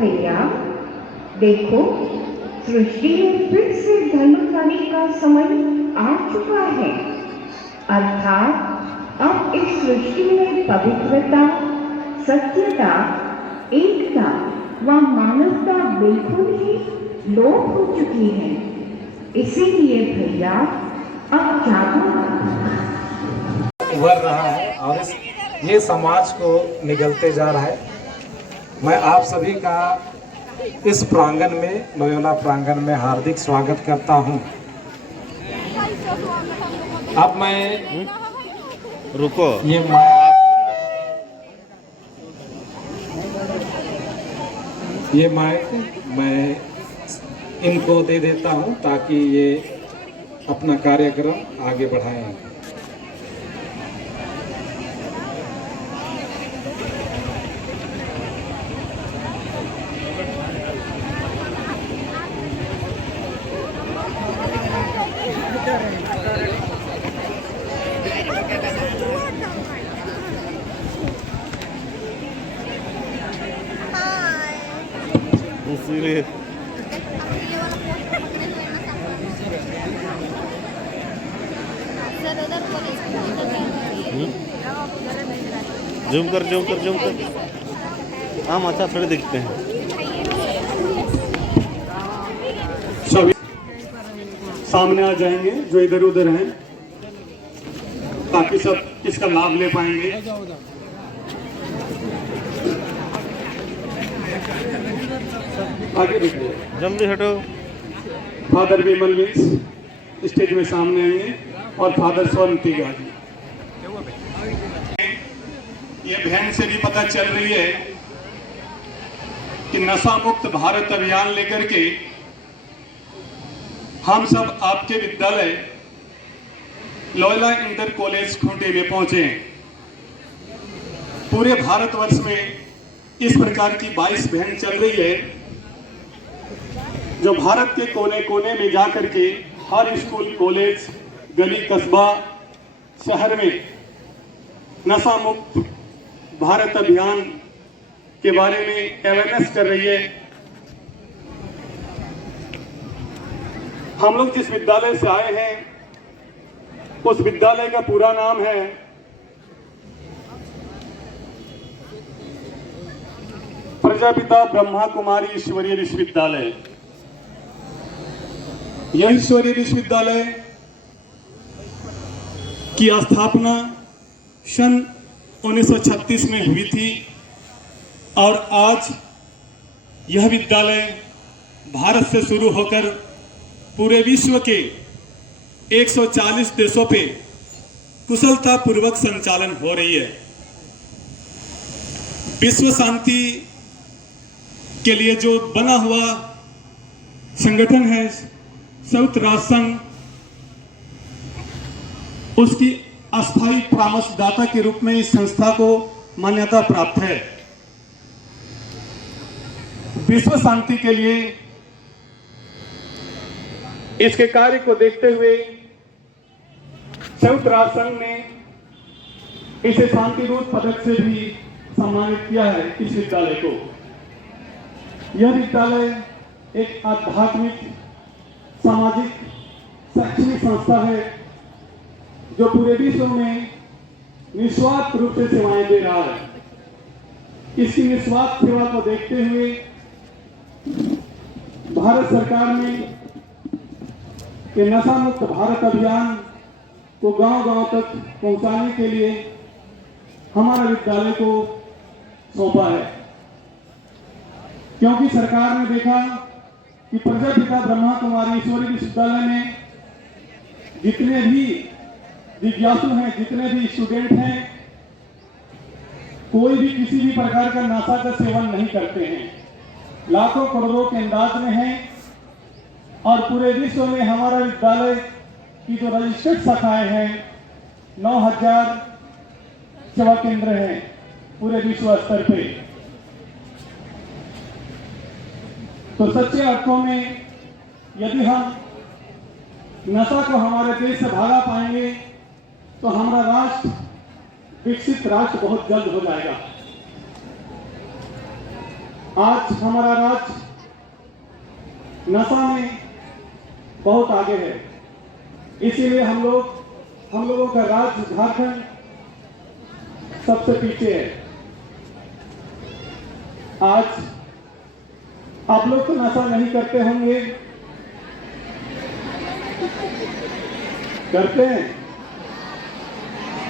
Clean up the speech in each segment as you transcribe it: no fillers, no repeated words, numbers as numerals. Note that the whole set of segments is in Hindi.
भैया देखो, सृष्टि में फिर से धनुर्धारी का समय आ चुका है। अर्थात अब इस सृष्टि में पवित्रता, सत्यता, एकता व मानवता बिल्कुल ही लोप हो चुकी है। इसीलिए भैया अब जागो उभर रहा है और ये समाज को निगलते जा रहा है। मैं आप सभी का इस प्रांगण में, लोयोला प्रांगण में हार्दिक स्वागत करता हूं। अब मैं रुको ये माइक मैं इनको दे देता हूं ताकि ये अपना कार्यक्रम आगे बढ़ाएं। जूम कर हम अच्छा थोड़े दिखते हैं। सभी सामने आ जाएंगे जो इधर उधर हैं, ताकि सब इसका लाभ ले पाएंगे। आगे देखिए, जल्दी हटो। फादर विमल मिस स्टेज में सामने आएंगे और फादर स्वर्ण तिवारी। ये बहन से भी पता चल रही है कि नशा मुक्त भारत अभियान लेकर के हम सब आपके विद्यालय लोयोला इंटर कॉलेज खूंटी में पहुंचे हैं। पूरे भारतवर्ष में इस प्रकार की 22 बहन चल रही है जो भारत के कोने कोने में जाकर के हर स्कूल, कॉलेज, गली, कस्बा, शहर में नशा मुक्त भारत अभियान के बारे में अवेयरनेस कर रही है। हम लोग जिस विद्यालय से आए हैं उस विद्यालय का पूरा नाम है प्रजापिता ब्रह्मा कुमारी ईश्वरीय विश्वविद्यालय। यह ईश्वरीय विश्वविद्यालय की स्थापना सन 1936 में हुई थी और आज यह विद्यालय भारत से शुरू होकर पूरे विश्व के 140 देशों पे कुशलता पूर्वक संचालन हो रही है। विश्व शांति के लिए जो बना हुआ संगठन है संयुक्त राष्ट्र संघ, उसकी अस्थायी परामर्शदाता के रूप में इस संस्था को मान्यता प्राप्त है। विश्व शांति के लिए इसके कार्य को देखते हुए संयुक्त राष्ट्र संघ ने इसे शांति दूत पदक से भी सम्मानित किया है। इस विद्यालय को, यह विद्यालय एक आध्यात्मिक, सामाजिक, शैक्षणिक संस्था है जो पूरे विश्व में निस्वार्थ रूप से सेवाएं दे रहा है। इसकी निस्वार्थ सेवा को देखते हुए भारत सरकार ने नशा मुक्त भारत अभियान को गांव-गांव तक पहुंचाने के लिए हमारा विद्यालय को सौंपा है, क्योंकि सरकार ने देखा कि प्रजापिता ब्रह्मा कुमारी ईश्वरीय विश्वविद्यालय में जितने भी जिज्ञासु हैं, जितने भी स्टूडेंट हैं, कोई भी किसी भी प्रकार का नशा का सेवन नहीं करते हैं, लाखों करोड़ों के अंदाज में हैं। और पूरे विश्व में हमारा विद्यालय की जो रजिस्टर्ड शाखाएं हैं 9000 सेवा केंद्र हैं पूरे विश्व स्तर पे। तो सच्चे अर्थों में यदि हम नशा को हमारे देश से भागा पाएंगे तो हमारा राष्ट्र विकसित राष्ट्र बहुत जल्द हो जाएगा। आज हमारा राज्य नशा में बहुत आगे है, इसीलिए हम लोगों का राज्य झारखंड सबसे पीछे है। आज आप लोग तो नशा नहीं करते होंगे, करते हैं?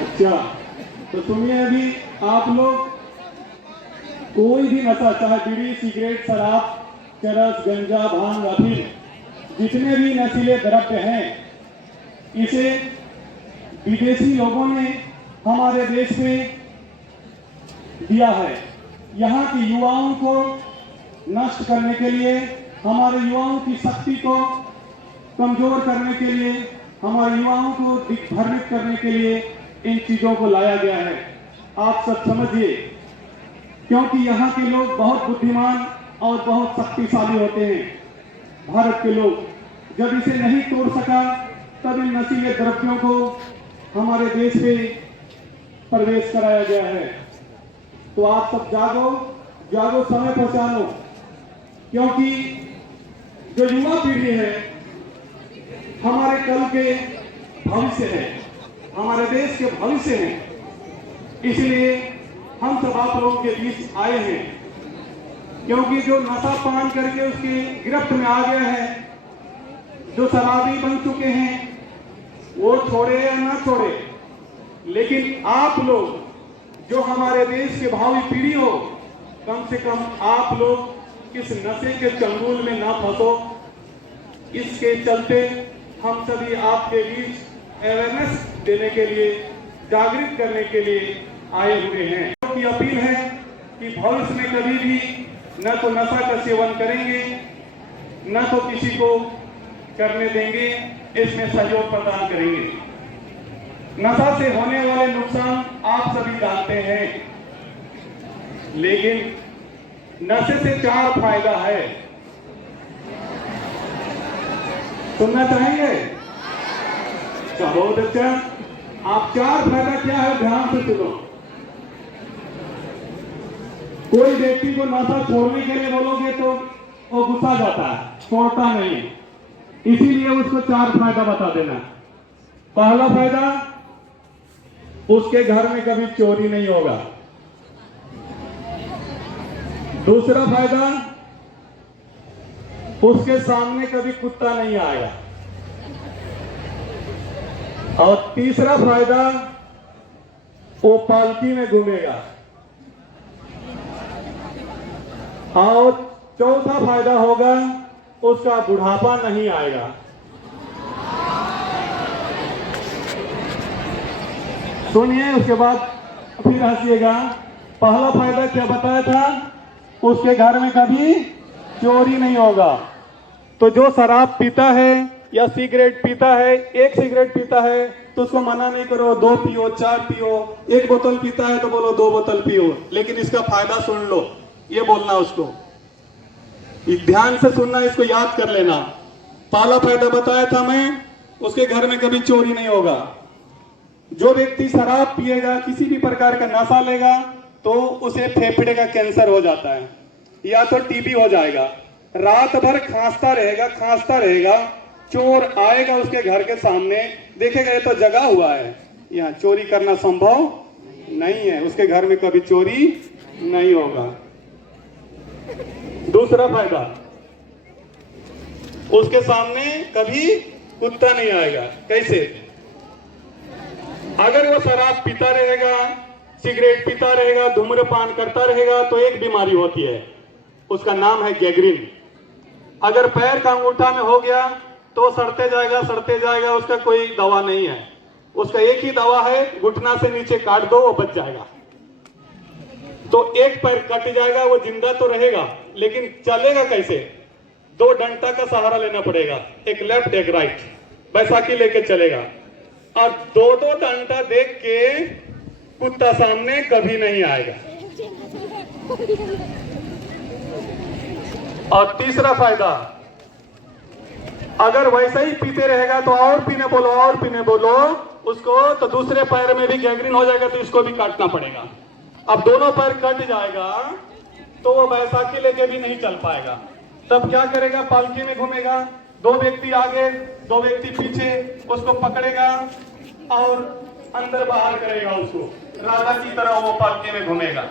अच्छा, तो सुनिए, अभी आप लोग कोई भी नशा, चाहे बीड़ी, सिगरेट, शराब, चरस, गंजा, भांग, अफीम, जितने भी नशीले द्रव्य हैं, इसे विदेशी लोगों ने हमारे देश में दिया है। यहाँ के युवाओं को नष्ट करने के लिए, हमारे युवाओं की शक्ति को कमजोर करने के लिए, हमारे युवाओं को दिग्भ्रमित करने के लिए इन चीजों को लाया गया है। आप सब समझिए, क्योंकि यहाँ के लोग बहुत बुद्धिमान और बहुत शक्तिशाली होते हैं। भारत के लोग जब इसे नहीं तोड़ सका, तब इन नशीले द्रव्यों को हमारे देश में प्रवेश कराया गया है। तो आप सब जागो, समय पहचानो, क्योंकि जो युवा पीढ़ी है हमारे कल के भविष्य है, हमारे देश के भविष्य है। इसलिए हम सब आप लोगों के बीच आए हैं, क्योंकि जो नशा पान करके उसकी गिरफ्त में आ गया है, जो शराबी बन चुके हैं, वो छोड़े या ना छोड़े, लेकिन आप लोग जो हमारे देश के भावी पीढ़ी हो, कम से कम आप लोग इस नशे के चंगुल में ना फंसो। इसके चलते हम सभी आपके बीच अवेयरनेस देने के लिए, जागृत करने के लिए आए हुए हैं। की अपील है कि भविष्य में कभी भी न तो नशा का सेवन करेंगे, न तो किसी को करने देंगे, इसमें सहयोग प्रदान करेंगे। नशा से होने वाले नुकसान आप सभी जानते हैं, लेकिन नशे से 4 फायदा है। सुनना चाहेंगे? बहुत अच्छा। आप 4 फायदा क्या है, ध्यान से सुनो। कोई व्यक्ति को नशा छोड़ने के लिए बोलोगे तो वो गुस्सा जाता है, छोड़ता नहीं, इसीलिए उसको 4 फायदा बता देना। पहला फायदा, उसके घर में कभी चोरी नहीं होगा। दूसरा फायदा, उसके सामने कभी कुत्ता नहीं आएगा। और तीसरा फायदा, वो पालकी में घूमेगा। और चौथा फायदा होगा, उसका बुढ़ापा नहीं आएगा। सुनिए, उसके बाद फिर हंसिएगा। पहला फायदा क्या बताया था? उसके घर में कभी चोरी नहीं होगा। तो जो शराब पीता है या सिगरेट पीता है, एक सिगरेट पीता है तो उसको मना नहीं करो, 2 पियो, 4 पियो। 1 बोतल पीता है तो बोलो 2 बोतल पियो, लेकिन इसका फायदा सुन लो, ये बोलना उसको, ध्यान से सुनना, इसको याद कर लेना। पहला फायदा बताया था मैं, उसके घर में कभी चोरी नहीं होगा। जो व्यक्ति शराब पिएगा, किसी भी प्रकार का नशा लेगा, तो उसे फेफड़े का कैंसर हो जाता है या तो टीबी हो जाएगा। रात भर खांसता रहेगा। चोर आएगा उसके घर के सामने, देखेगा ये तो जगा हुआ है, यहाँ चोरी करना संभव नहीं है, उसके घर में कभी चोरी नहीं होगा। दूसरा फायदा, उसके सामने कभी कुत्ता नहीं आएगा। कैसे? अगर वो शराब पीता रहेगा, सिगरेट पीता रहेगा, धूम्रपान करता रहेगा, तो एक बीमारी होती है, उसका नाम है गैंग्रीन। अगर पैर का अंगूठा में हो गया तो सड़ते जाएगा, उसका कोई दवा नहीं है। उसका एक ही दवा है, घुटना से नीचे काट दो, वो बच जाएगा। तो एक पैर कट जाएगा, वो जिंदा तो रहेगा, लेकिन चलेगा कैसे? 2 डंडा का सहारा लेना पड़ेगा, एक लेफ्ट एक राइट, बैसाखी लेके चलेगा। और 2 डंडा देख के कुत्ता सामने कभी नहीं आएगा। और तीसरा फायदा, अगर वैसे ही पीते रहेगा तो और पीने बोलो उसको, तो दूसरे पैर में भी गैंग्रीन हो जाएगा, तो इसको भी काटना पड़ेगा। अब दोनों पैर कट जाएगा तो वो बैसाखी लेके भी नहीं चल पाएगा। तब क्या करेगा, पालकी में घूमेगा, 2 व्यक्ति आगे 2 व्यक्ति पीछे, उसको पकड़ेगा और अंदर बाहर करेगा, उसको राधा की तरह वो पालकी में घूमेगा।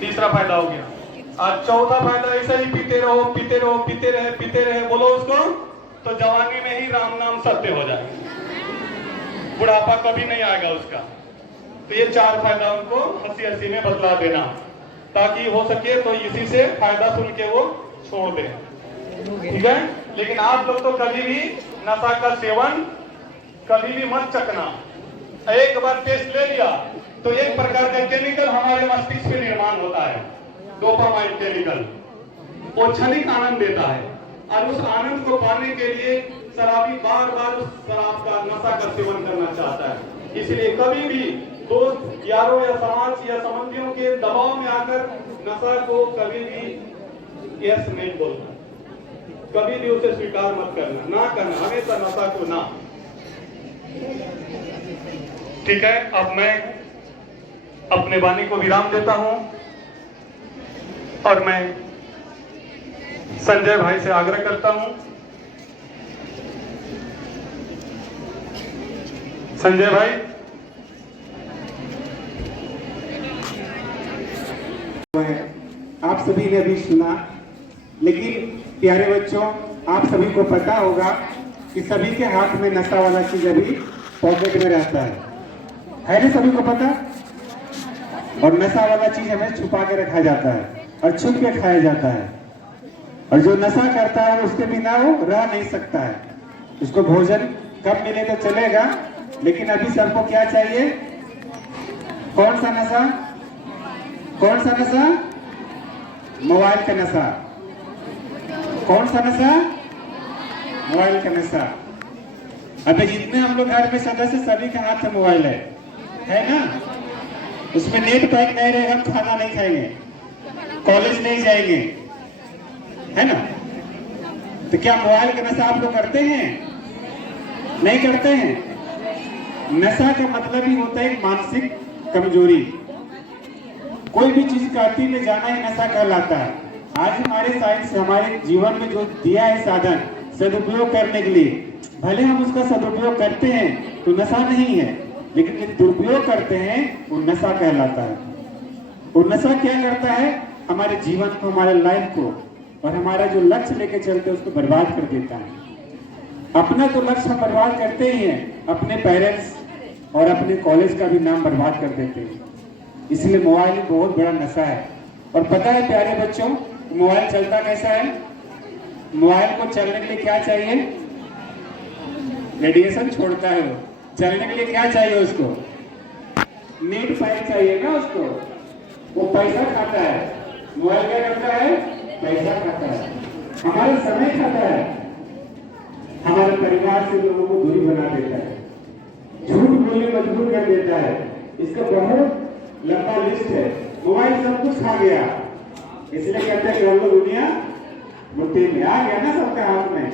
तीसरा फायदा हो गया। और चौथा फायदा, ऐसा ही पीते रहो पीते रहो पीते रहे बोलो उसको, तो जवानी में ही राम नाम सत्य हो जाएगा, बुढ़ापा कभी नहीं आएगा उसका। तो ये 4 फायदा उनको हंसी हंसी में बतला देना, ताकि हो सके तो इसी से फायदा सुन के वो छोड़ दे। ठीक है, लेकिन आप लोग तो कभी भी नशा का सेवन कभी भी मत चखना। एक बार टेस्ट ले लिया तो एक प्रकार का केमिकल हमारे मस्तिष्क में निर्माण होता है, डोपामाइन केमिकल। वो क्षणिक आनंद देता है, और उस आनंद को पाने के लिए शराबी बार बार उस शराब का नशा का सेवन करना चाहता है। इसलिए कभी भी दोस्त यारों या समाज या संबंधियों के दबाव में आकर नशा को कभी भी यस नहीं बोलना, कभी भी उसे स्वीकार मत करना, ना करना, हमेशा नशा को ना। ठीक है, अब मैं अपने वाणी को विराम देता हूं और मैं संजय भाई से आग्रह करता हूं। संजय भाई, आप सभी ने अभी सुना, लेकिन प्यारे बच्चों, आप सभी को पता होगा कि सभी के हाथ में नशा वाला चीज अभी पॉकेट में रहता है ना? सभी को पता। और नशा वाला चीज हमें छुपा के रखा जाता है और छुप के खाया जाता है, और जो नशा करता है उसके बिना वो रह नहीं सकता है। उसको भोजन कब मिले तो चलेगा, लेकिन अभी सबको क्या चाहिए? कौन सा नशा? कौन सा नशा? मोबाइल का नशा। कौन सा नशा? मोबाइल का नशा। अबे जितने हम लोग घर में सदस्य, सभी के हाथ में मोबाइल है ना? उसमें नेट पैक नहीं रहेगा, हम खाना नहीं खाएंगे, कॉलेज नहीं जाएंगे, है ना? तो क्या मोबाइल का नशा आप लोग करते हैं? नहीं करते हैं? नशा का मतलब ही होता है मानसिक कमजोरी। कोई भी चीज का अति में जाना ही नशा कहलाता है। आज हमारे साइंस हमारे जीवन में जो दिया है साधन सदुपयोग करने के लिए, भले हम उसका सदुपयोग करते हैं तो नशा नहीं है, लेकिन यदि दुरुपयोग करते हैं वो नशा कहलाता है। और नशा क्या करता है? हमारे जीवन को, हमारे लाइफ को और हमारा जो लक्ष्य लेके चलते हैं उसको बर्बाद कर देता है। अपना तो लक्ष्य हम बर्बाद करते ही हैं, अपने पेरेंट्स और अपने कॉलेज का भी नाम बर्बाद कर देते हैं। इसलिए मोबाइल बहुत बड़ा नशा है। और पता है प्यारे बच्चों, मोबाइल चलता कैसा है? मोबाइल को चलने के लिए क्या चाहिए? रेडिएशन छोड़ता है वो। चलने के लिए क्या चाहिए उसको? नेट पैक चाहिए ना उसको। वो पैसा खाता है। मोबाइल क्या करता है? पैसा खाता है, हमारा समय खाता है, हमारे परिवार से लोगों को दूरी बना देता है, झूठ बोलने मजबूर कर देता है। इसका बहुत लंबा लिस्ट है। मोबाइल सब कुछ खा गया, इसलिए कहते हैं कि हम लोग दुनिया मुट्ठी में आ गया ना, सबके हाथ में।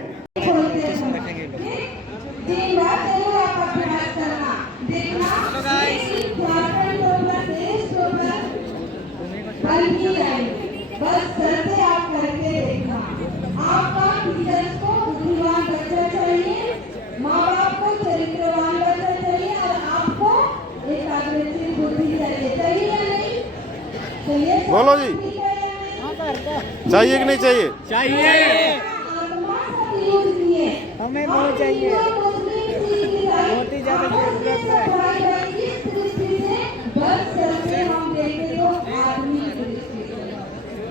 बस करते आप करके देखना। आपका टीचर्स को बुद्धिमान बच्चा चाहिए, माँ बाप को चरित्रवान बच्चा चाहिए, और आपको एकाग्रचित बुद्धि चाहिए। चाहिए या नहीं? चाहिए? बोलो जी, चाहिए कि नहीं चाहिए? आत्मा सतयुग दिए हमें बहुत चाहिए, बहुत ही ज्यादा जरूरत है। इस दृष्टि से बस करके हम देखते हो आदमी की दृष्टि से।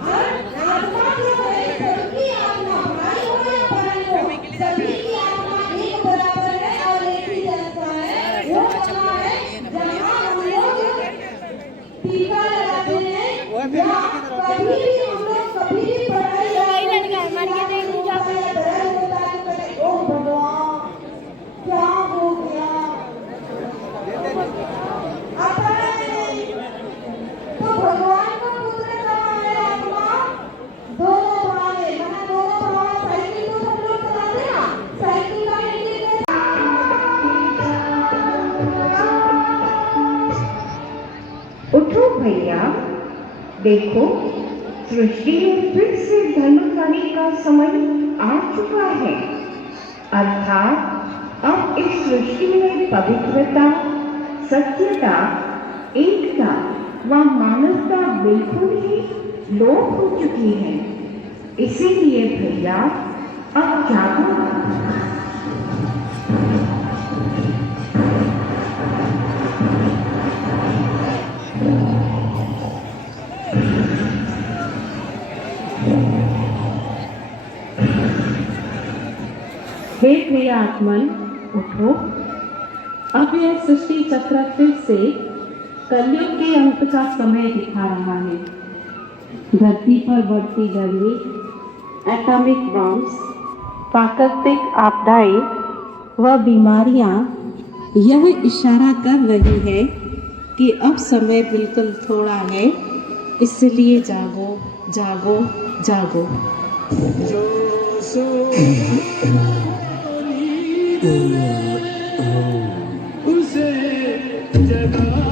और आत्मा जो है, सबकी आत्मा, भाई हो या भाई हो, सभी की आत्मा एक बराबर है और एक ही जैसा है। वो कहाँ है? जहाँ हम लोग टीका लगाते हैं, या कभी भी हम लोग कभी भी पढ़ाई ओ भगवान क्या हो गया, आता है तो भगवान का पुत्र कहाँ है? आत्मा दोनों भाई, मैंने दोनों भाई साइकिल तो सब लोग चलाते ना, साइकिल का इंडिकेटर। उठो भैया, देखो, सृष्टि में फिर से धनुधारी का समय आ चुका है। अर्थात अब इस सृष्टि में पवित्रता, सत्यता, एकता व मानवता बिल्कुल ही लोप हो चुकी है। इसीलिए भैया अब जागो। हे प्रिय आत्मन, उठो। अब यह सृष्टि चक्र फिर से कलयुग के अंत का समय दिखा रहा है। धरती पर बढ़ती गर्मी, एटॉमिक बॉम्ब्स, प्राकृतिक आपदाएं व बीमारियां यह इशारा कर रही है कि अब समय बिल्कुल थोड़ा है। इसलिए जागो, जागो, जागो। उसे जगाया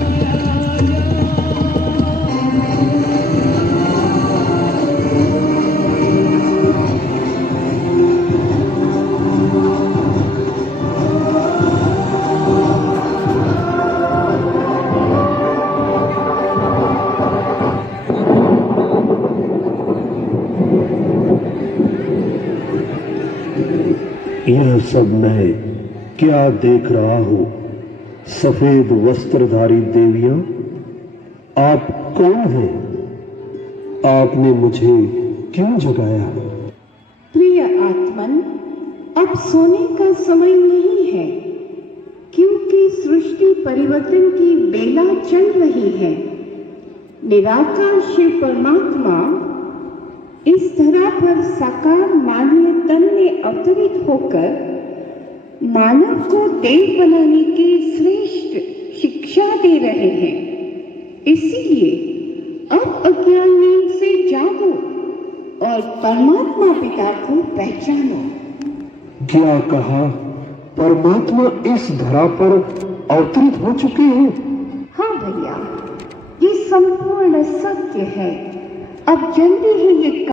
यह सब मैं क्या देख रहा हूं? सफेद वस्त्रधारी देवियां, आप कौन हैं? आपने मुझे क्यों जगाया? प्रिय आत्मन, अब सोने का समय नहीं है, क्योंकि सृष्टि परिवर्तन की बेला चल रही है। निराकार शिव परमात्मा इस धरा पर साकार मानवीय तन में अवतरित होकर मानव को देव बनाने की श्रेष्ठ शिक्षा दे रहे हैं। इसीलिए अब अज्ञान नींद से जागो और परमात्मा पिता को पहचानो। क्या कहा? परमात्मा इस धरा पर अवतरित हो चुके हैं? हाँ भैया, ये संपूर्ण सत्य है। अब जल्दी ही ये